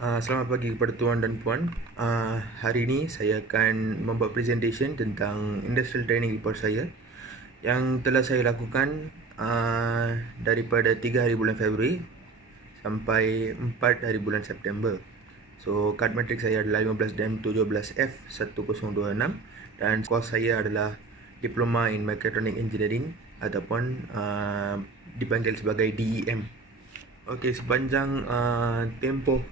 Selamat pagi kepada tuan dan puan. Hari ini saya akan membuat presentation tentang industrial training report saya yang telah saya lakukan daripada 3 hari bulan Februari sampai 4 hari bulan September. So, kad matrik saya adalah 15 dan 17F 1026 dan course saya adalah Diploma in Mechatronic Engineering ataupun dipanggil sebagai DEM. Okey, sepanjang tempoh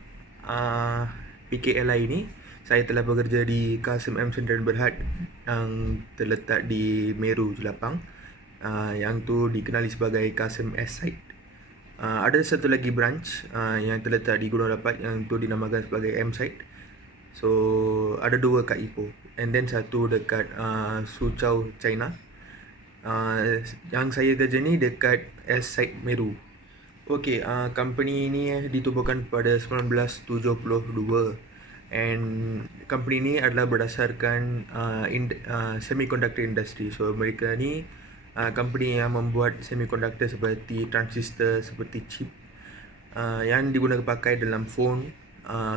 PKLI ini, saya telah bekerja di Kasim M. Sendirian Berhad yang terletak di Meru, Jelapang. Yang tu dikenali sebagai Kasim S Site. Ada satu lagi branch yang terletak di Gunung Rapat yang tu dinamakan sebagai M Site. So, ada dua kat Ipoh. And then satu dekat Suzhou, China. Yang saya kerja ni dekat S Site Meru. Okey, company ni ditubuhkan pada 1972 and company ni adalah berdasarkan semiconductor industry. So mereka ni company yang membuat semiconductor seperti transistor, seperti chip yang digunakan pakai dalam phone,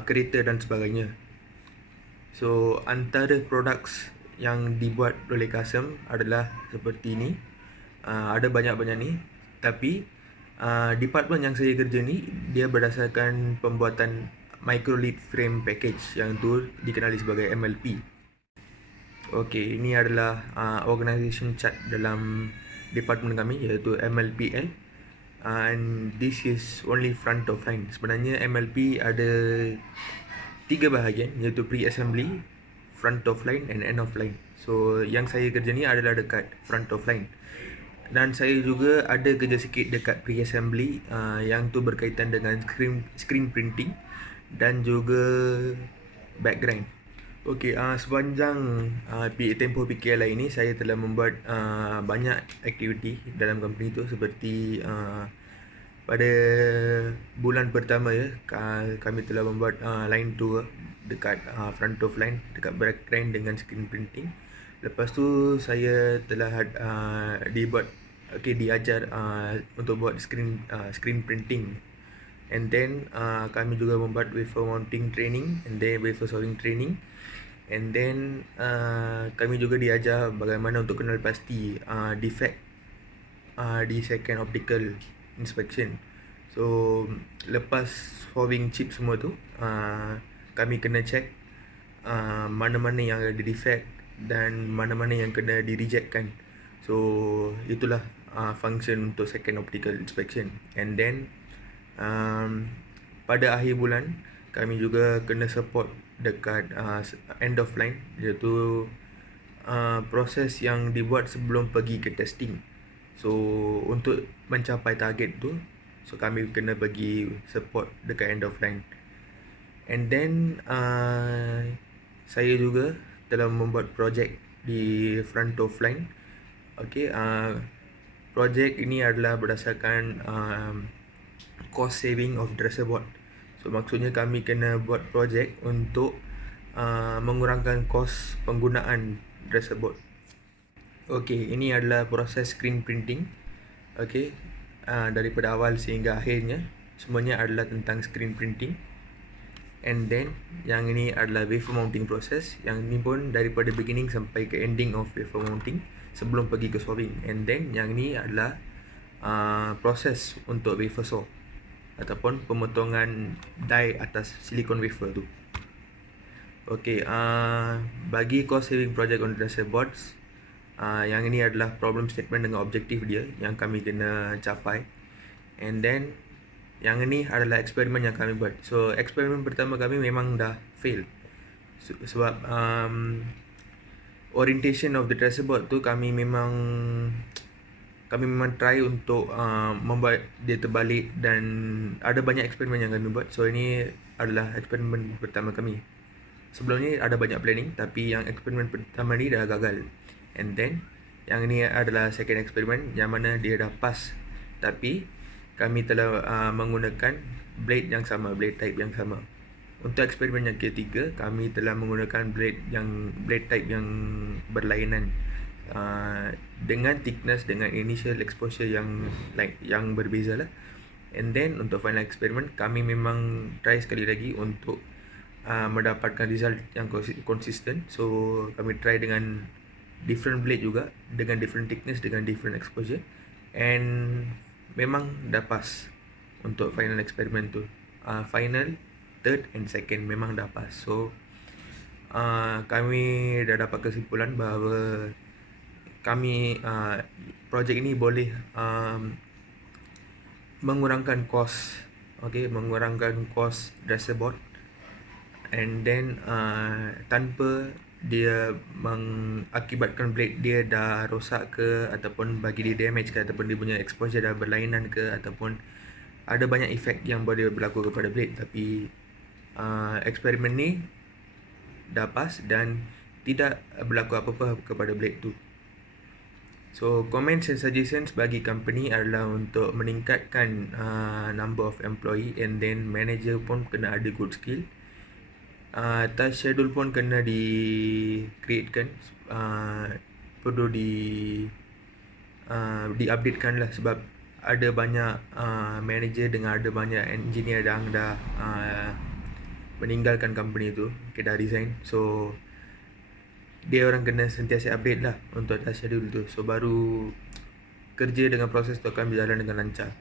kereta dan sebagainya. So antara products yang dibuat oleh Kasim adalah seperti ni. Ada banyak-banyak ni, tapi department yang saya kerja ni dia berdasarkan pembuatan micro lead frame package yang tu dikenali sebagai MLP. Okey, ini adalah organisation chart dalam department kami iaitu MLPL. And this is only front of line. Sebenarnya MLP ada 3 bahagian iaitu pre-assembly, front of line and end of line. So yang saya kerja ni adalah dekat front of line. Dan saya juga ada kerja sikit dekat pre-assembly yang tu berkaitan dengan screen printing dan juga background. Okey, sepanjang tempoh PKLI ini saya telah membuat banyak aktiviti dalam company tu seperti pada bulan pertama ya, kami telah membuat line tour dekat front of line, dekat background dengan screen printing. Lepas tu saya telah diajar untuk buat screen printing. And then kami juga membuat wafer mounting training and then wafer soldering training. And then kami juga diajar bagaimana untuk kenal pasti defect di second optical inspection. So lepas solving chip semua tu, kami kena check mana-mana yang ada defect dan mana-mana yang kena di rejectkan. So itulah function untuk second optical inspection. And then pada akhir bulan kami juga kena support dekat end of line, iaitu proses yang dibuat sebelum pergi ke testing. So untuk mencapai target tu, so kami kena bagi support dekat end of line. And then saya juga telah membuat projek di front of line. Okay, projek ini adalah berdasarkan cost saving of dresser board. So maksudnya kami kena buat projek untuk mengurangkan kos penggunaan dresser board. Okey, ini adalah proses screen printing. Okey, daripada awal sehingga akhirnya semuanya adalah tentang screen printing. And then yang ini adalah wafer mounting process. Yang ini pun daripada beginning sampai ke ending of wafer mounting sebelum pergi ke solving. And then yang ini adalah proses untuk wafer saw ataupun pemotongan die atas silicon wafer tu. Okey, bagi cost saving project on dresser boards, yang ini adalah problem statement dengan objektif dia yang kami kena capai. And then yang ini adalah eksperimen yang kami buat. So eksperimen pertama kami memang dah fail sebab orientation of the dresser board tu kami memang try untuk membuat dia terbalik dan ada banyak eksperimen yang kami buat. So ini adalah eksperimen pertama kami. Sebelum ni ada banyak planning, tapi yang eksperimen pertama ni dah gagal. And then yang ni adalah second eksperimen yang mana dia dah pass, tapi kami telah menggunakan blade yang sama, blade type yang sama. Untuk eksperimen yang ketiga, kami telah menggunakan blade type yang berlainan dengan thickness, dengan initial exposure yang berbeza lah. And then untuk final experiment kami memang try sekali lagi untuk mendapatkan result yang konsisten. So kami try dengan different blade juga, dengan different thickness, dengan different exposure, and memang dah pass untuk final eksperimen tu. Final, third and second memang dah pass. So kami dah dapat kesimpulan bahawa kami projek ini boleh mengurangkan kos, mengurangkan kos dresserboard, and then tanpa dia mengakibatkan blade dia dah rosak ke, ataupun bagi dia damage ke, ataupun dia punya exposure dah berlainan ke, ataupun ada banyak efek yang boleh berlaku kepada blade. Tapi eksperimen ni dah pass dan tidak berlaku apa-apa kepada blade tu. So comments and suggestions bagi company adalah untuk meningkatkan number of employee, and then manager pun kena ada good skill. Task schedule pun kena di-createkan, perlu di-updatekan lah, sebab ada banyak manager dengan ada banyak engineer yang dah meninggalkan company tu, dah resign. So dia orang kena sentiasa update lah untuk task schedule tu, so baru kerja dengan proses tu akan berjalan dengan lancar.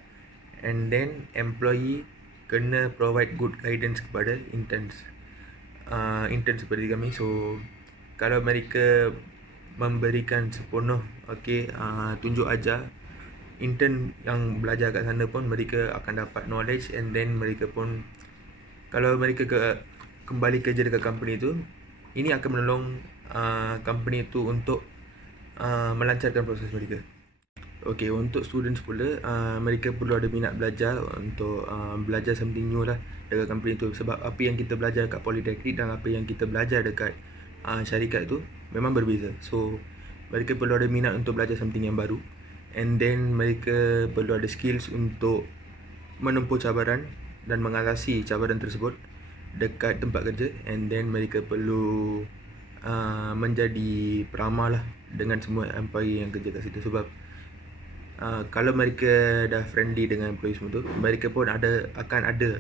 And then employee kena provide good guidance kepada interns, intern seperti kami. So kalau mereka memberikan sepenuh tunjuk ajar, intern yang belajar kat sana pun mereka akan dapat knowledge, and then mereka pun, kalau mereka kembali kerja dekat company tu, ini akan menolong company tu untuk melancarkan proses mereka. Untuk students pula, mereka perlu ada minat belajar untuk belajar something new lah dekat company tu. Sebab apa yang kita belajar dekat Politeknik dan apa yang kita belajar dekat syarikat tu memang berbeza. So mereka perlu ada minat untuk belajar something yang baru, and then mereka perlu ada skills untuk menempuh cabaran dan mengatasi cabaran tersebut dekat tempat kerja. And then mereka perlu menjadi peramah lah dengan semua employee yang kerja kat situ. Sebab kalau mereka dah friendly dengan employee semua tu, mereka pun akan ada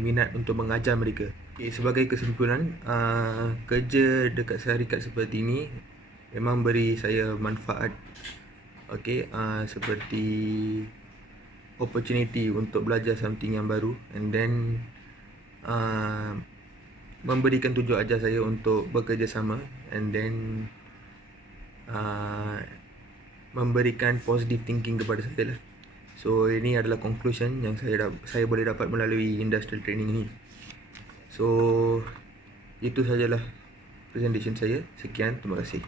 minat untuk mengajar mereka. Sebagai kesimpulan, kerja dekat syarikat seperti ini memang beri saya manfaat, seperti opportunity untuk belajar something yang baru, and then memberikan tunjuk ajar saya untuk bekerjasama, and then memberikan positive thinking kepada saya lah. So ini adalah conclusion yang saya boleh dapat melalui industrial training ini. So itu sajalah presentation saya. Sekian, terima kasih.